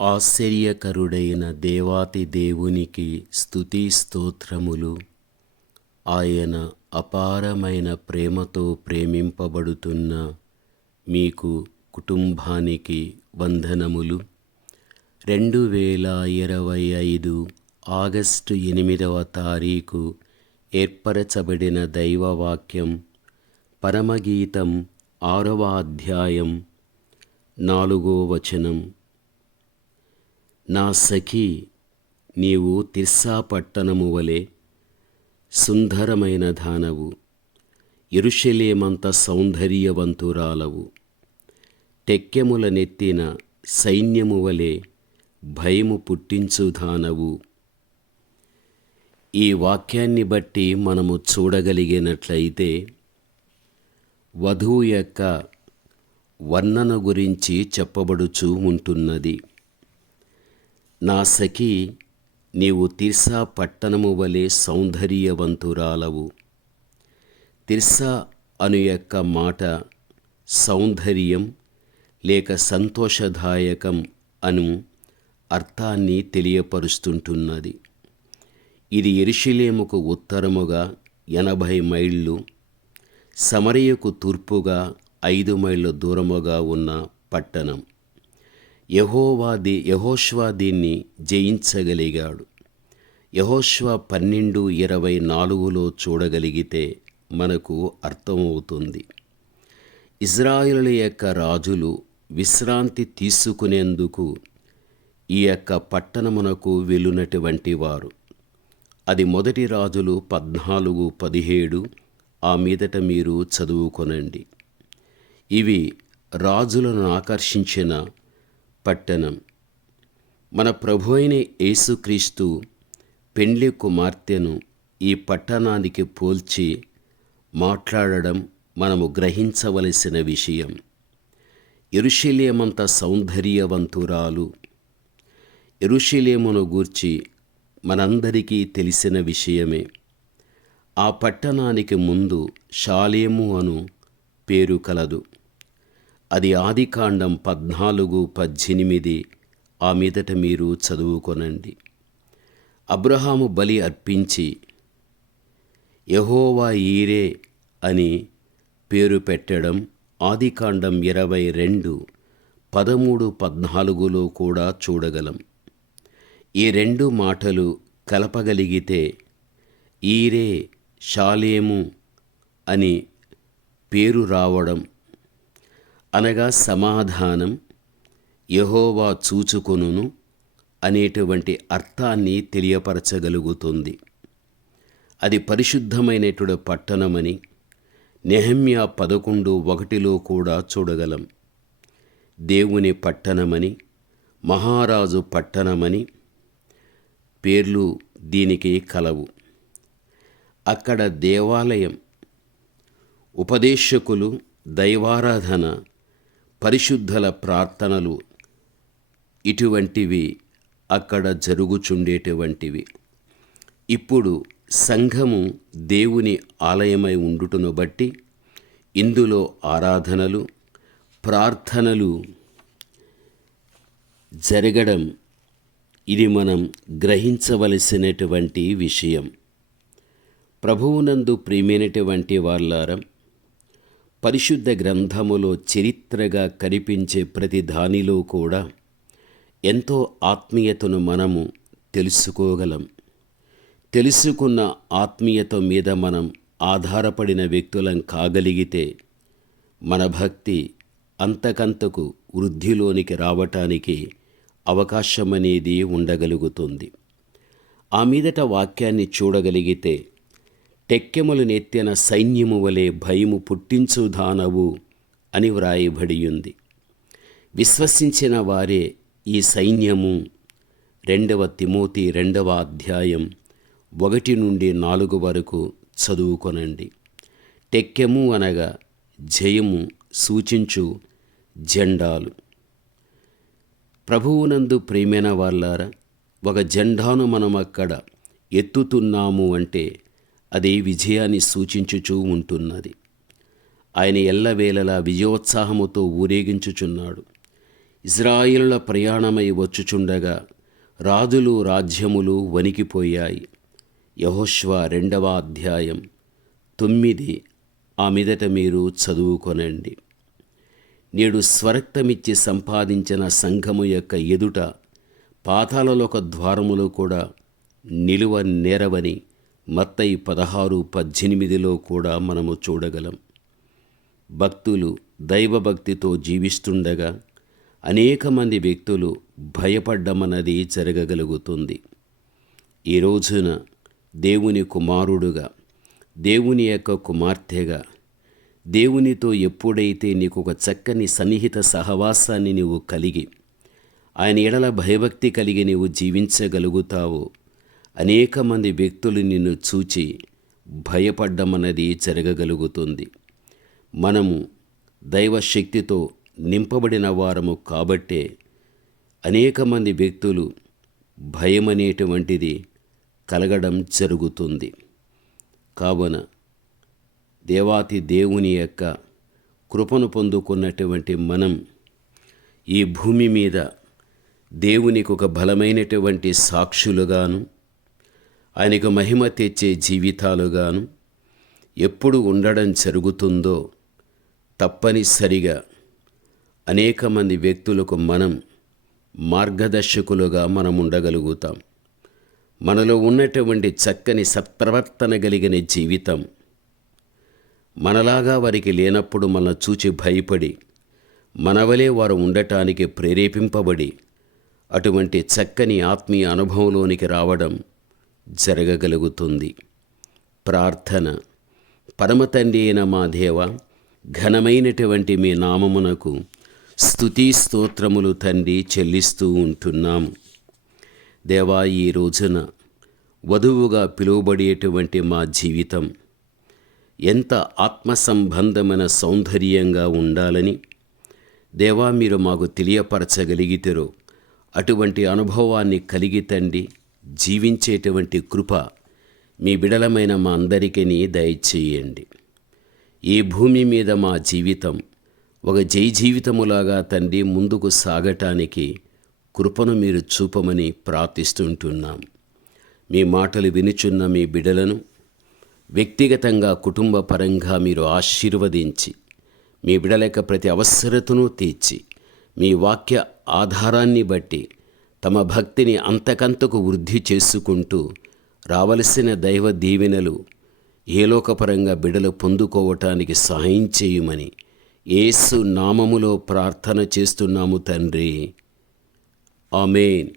ఆశ్చర్యకరుడైన దేవాతి దేవునికి స్థుతి స్తోత్రములు. ఆయన అపారమైన ప్రేమతో ప్రేమింపబడుతున్న మీకు కుటుంబానికి వందనములు. రెండు వేల ఇరవై ఐదు ఆగస్టు ఎనిమిదవ తారీఖు ఏర్పరచబడిన దైవవాక్యం పరమగీతం ఆరవ అధ్యాయం నాలుగో వచనం. నా సఖీ నీవు తిర్సా పట్టణము వలె సుందరమైన దానవు ఇరుషలేమంత సౌందర్యవంతురాలవు. టెక్కెముల నెత్తిన సైన్యము వలె భయము పుట్టించుదానవు ఈ వాక్యాన్ని బట్టి మనము చూడగలిగినట్లయితే వధువు యొక్క వర్ణన గురించి చెప్పబడుచూ ఉంటున్నది. నా సఖి నీవు తిర్సా పట్టణము వలె సౌందర్యవంతురాలవు. తిర్సా అను యొక్క మాట సౌందర్యం లేక సంతోషదాయకం అను అర్థాన్ని తెలియపరుస్తుంటున్నది. ఇది ఎరుషలేముకు ఉత్తరముగా ఎనభై మైళ్ళు సమరయకు తూర్పుగా ఐదు మైళ్ళ దూరముగా ఉన్న పట్టణం. యహోవా దీ యహోష్వా దీన్ని జయించగలిగాడు. యహోష్వా పన్నెండు ఇరవై నాలుగులో చూడగలిగితే మనకు అర్థమవుతుంది. ఇజ్రాయిలుల యొక్క రాజులు విశ్రాంతి తీసుకునేందుకు ఈ యొక్క పట్టణమునకు వెళ్ళినటువంటి వారు. అది మొదటి రాజులు పద్నాలుగు పదిహేడు ఆ మీదట మీరు చదువుకొనండి. ఇవి రాజులను ఆకర్షించిన పట్టణం. మన ప్రభు అయిన యేసుక్రీస్తు పెండ్లి కుమార్తెను ఈ పట్టణానికి పోల్చి మాట్లాడడం మనము గ్రహించవలసిన విషయం. ఎరుషలేమంత సౌందర్యవంతురాలు. ఎరుషలేమును గూర్చి మనందరికీ తెలిసిన విషయమే. ఆ పట్టణానికి ముందు షాలేము అను పేరు కలదు. అది ఆదికాండం పద్నాలుగు పద్దెనిమిది. ఆ మీదట మీరు చదువుకొనండి. అబ్రహాము బలి అర్పించి యహోవా ఈరే అని పేరు పెట్టడం ఆదికాండం ఇరవై రెండు పదమూడు పద్నాలుగులో కూడా చూడగలం. ఈ రెండు మాటలు కలపగలిగితే ఈరే షాలేము అని పేరు రావడం అనగా సమాధానం యహోవా చూచుకొనును అనేటువంటి అర్థాన్ని తెలియపరచగలుగుతుంది. అది పరిశుద్ధమైనటువంటి పట్టణమని నెహమ్యా పదకొండు ఒకటిలో కూడా చూడగలం. దేవుని పట్టణమని మహారాజు పట్టణమని పేర్లు దీనికి కలవు. అక్కడ దేవాలయం ఉపదేశకులు దైవారాధన పరిశుద్ధల ప్రార్థనలు ఇటువంటివి అక్కడ జరుగుచుండేటువంటివి. ఇప్పుడు సంఘము దేవుని ఆలయమై ఉండుటను బట్టి ఇందులో ఆరాధనలు ప్రార్థనలు జరగడం ఇది మనం గ్రహించవలసినటువంటి విషయం. ప్రభువునందు ప్రియమైనటువంటి వాళ్ళారం పరిశుద్ధ గ్రంథములో చరిత్రగా కనిపించే ప్రతి దానిలో కూడా ఎంతో ఆత్మీయతను మనము తెలుసుకోగలం. తెలుసుకున్న ఆత్మీయత మీద మనం ఆధారపడిన వ్యక్తులం కాగలిగితే మన భక్తి అంతకంతకు వృద్ధిలోనికి రావటానికి అవకాశం అనేది ఉండగలుగుతుంది. ఆ మీదట వాక్యాన్ని చూడగలిగితే టెక్కెములు నెత్తిన సైన్యము వలె భయము పుట్టించుదానవు అని వ్రాయబడి ఉంది విశ్వసించిన వారే ఈ సైన్యము. రెండవ తిమోతి రెండవ అధ్యాయం ఒకటి నుండి నాలుగు వరకు చదువుకొనండి. టెక్కెము అనగా జయము సూచించు జెండాలు. ప్రభువునందు ప్రేమైన వాళ్ళారా ఒక జెండాను మనం అక్కడ ఎత్తుతున్నాము అంటే అది విజయాన్ని సూచించుచూ ఉంటున్నది. ఆయన ఎల్లవేళలా విజయోత్సాహముతో ఊరేగించుచున్నాడు. ఇజ్రాయిలుల ప్రయాణమై వచ్చుచుండగా రాజులు రాజ్యములు వణికిపోయాయి. యహోష్వ రెండవ అధ్యాయం తొమ్మిది ఆ మీదట మీరు చదువుకొనండి. నేడు స్వరక్తమిచ్చి సంపాదించిన సంఘము యొక్క ఎదుట పాతాలలోక ద్వారములు కూడా నిలువ నేరవని మత్తయి పదహారు పద్దెనిమిదిలో కూడా మనము చూడగలం. భక్తులు దైవభక్తితో జీవిస్తుండగా అనేక మంది వ్యక్తులు భయపడ్డమన్నది జరగగలుగుతుంది. ఈ రోజున దేవుని కుమారుడుగా దేవుని యొక్క కుమార్తెగా దేవునితో ఎప్పుడైతే నీకు ఒక చక్కని సన్నిహిత సహవాసాన్ని నీవు కలిగి ఆయన ఎడల భయభక్తి కలిగి నీవు జీవించగలుగుతావో అనేక మంది వ్యక్తులు నిన్ను చూచి భయపడ్డమన్నది జరగగలుగుతుంది. మనము దైవశక్తితో నింపబడిన వారము కాబట్టే అనేక మంది వ్యక్తులు భయమనేటువంటిది కలగడం జరుగుతుంది. కావున దేవాతి దేవుని యొక్క కృపను పొందుకున్నటువంటి మనం ఈ భూమి మీద దేవునికి ఒక బలమైనటువంటి సాక్షులుగాను ఆయనకు మహిమ తెచ్చే జీవితాలుగాను ఎప్పుడు ఉండడం జరుగుతుందో తప్పనిసరిగా అనేక మంది వ్యక్తులకు మనం మార్గదర్శకులుగా మనం ఉండగలుగుతాం. మనలో ఉన్నటువంటి చక్కని సత్ప్రవర్తన కలిగిన జీవితం మనలాగా వారికి లేనప్పుడు మన చూచి భయపడి మనవలే వారు ఉండటానికి ప్రేరేపింపబడి అటువంటి చక్కని ఆత్మీయ అనుభవంలోనికి రావడం జరగగలుగుతుంది. ప్రార్థన. పరమతండి అయిన మా దేవ ఘనమైనటువంటి మీ నామమునకు స్థుతి స్తోత్రములు తండ్రి చెల్లిస్తూ ఉంటున్నాము దేవా ఈ రోజున వధువుగా పిలువబడేటువంటి మా జీవితం ఎంత ఆత్మ సంబంధమైన సౌందర్యంగా ఉండాలని దేవా మీరు మాకు తెలియపరచగలిగితేరో. అటువంటి అనుభవాన్ని కలిగి తండి జీవించేటువంటి కృప మీ బిడలమైన మా అందరికీ దయచేయండి. ఈ భూమి మీద మా జీవితం ఒక జై జీవితములాగా తండ్రి ముందుకు సాగటానికి కృపను మీరు చూపమని ప్రార్థిస్తుంటున్నాం. మీ మాటలు వినుచున్న మీ బిడలను వ్యక్తిగతంగా కుటుంబ పరంగా మీరు ఆశీర్వదించి మీ బిడలక ప్రతి అవసరతను తీర్చి మీ వాక్య ఆధారాన్ని బట్టి తమ భక్తిని అంతకంతకు వృద్ధి చేసుకుంటూ రావలసిన దైవ దీవెనలు ఏలోకపరంగా బిడలు పొందుకోవటానికి సహాయం చేయమని ఏసు నామములో ప్రార్థన చేస్తున్నాము తండ్రి. ఆమెన్.